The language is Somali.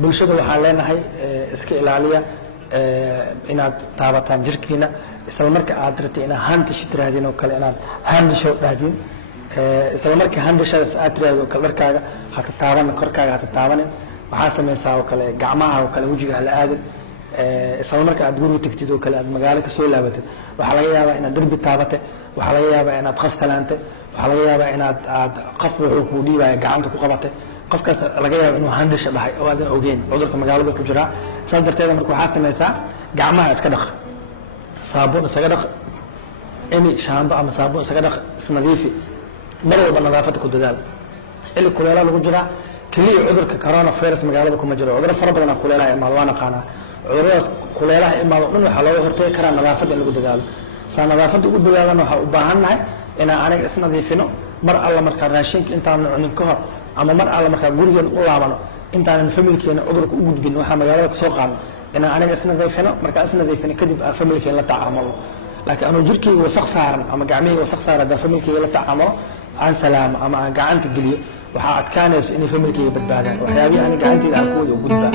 bulshada waxaan leenahay iska ilaaliya inaad taabataan jirkiina isla marka aad rabtay inaad handish tiraahdiin oo kale inaad handisho dhahdin isla marka handishadaas aad tiraahdo oo kale dharkaaga hata taaban korkaaga hata taabanin waxaa samaysaa oo kale gacmaha oo kale wajiga la aadin isla marka aad guriga tagtid oo kale aad magaalo ka soo laabatid waxaa laga yaabaa inaad darbi taabatay waxaa laga yaabaa inaad qof salaantay waxaa laga yaabaa inaad qof wuxuu kuu dhiibaya gacanta ku qabatay qofkaas laga yaabo inuu handisha dhahay oo aadan ogeyn cudurka magaalada ku jira saas darteed marka waxaa samaysaa gacmaha iska dhaq saabuun isaga dhaq ini shaambo ama saabuun isaga dhaq isnadiifi mar walba nadaafada ku dadaal xilli kuleela lagu jiraa keliya cudurka coronavirus magaalada kuma jiro cudurro fara badan kuleelaha imaado waan aqaanaa cuduradaas kuleelaha imaado dhan waxaa looga hortagi karaa nadaafada in lagu dadaalo saa nadaafada ugu dadaalana waxaa u baahannahay inaan aniga isnadiifino mar alla markaa raashinka intaanan cunin ka hor ama mar alla markaa gurigeena u laabano intaanan familkeena cudurka u gudbin waxaa magaalada kasoo qaadno inaan aniga isnadiifino markaa isnadiifino kadib aan familkeena la tacaamulo laakiin anuu jirkeyga wasaq saaran ama gacmiheyga wasaq saaran haddaan familkeyga la tacaamulo aan salaamo ama aan gacanta geliyo waxaa adkaanayso inay familkeyga badbaadaan waxyaabihii ani gacanteyda aan kuwada u gudbaa